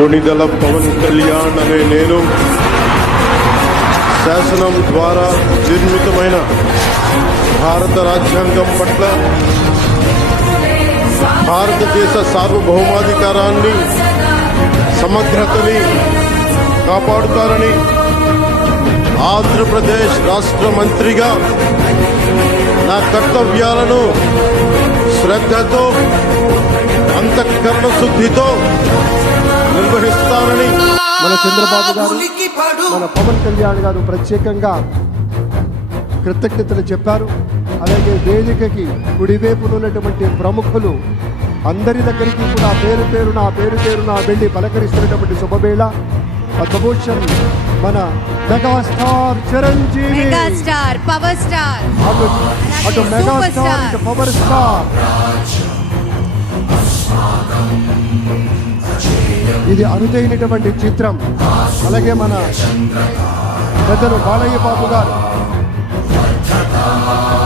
కొణిదెల పవన్ కళ్యాణ్ అనే నేను శాసనం ద్వారా నిర్మితమైన భారత రాజ్యాంగం పట్ల భారతదేశ సార్వభౌమాధికారాన్ని సమగ్రతని కాపాడుతారని ఆంధ్రప్రదేశ్ రాష్ట్ర మంత్రిగా నా కర్తవ్యాలను శ్రద్ధతో అంతఃకరణ శుద్ధితో నిర్వహిస్తానని మన చంద్రబాబు గారు, మన పవన్ కళ్యాణ్ గారు ప్రత్యేకంగా కృతజ్ఞతలు చెప్పారు. అలాగే వేదికకి కుడివైపున ఉన్నటువంటి ప్రముఖులు అందరి దగ్గరికి కూడా పేరు పేరున వెళ్ళి పలకరిస్తున్నటువంటి శుభవేళ. పద్మభూషణ్ మన మెగాస్టార్ చిరంజీవి, పవర్ స్టార్, అటు మెగాస్టార్ ఇటు పవర్ స్టార్. ఇది అరుదైనటువంటి చిత్రం. అలాగే మన పెద్దలు బాలయ్య బాబు గారు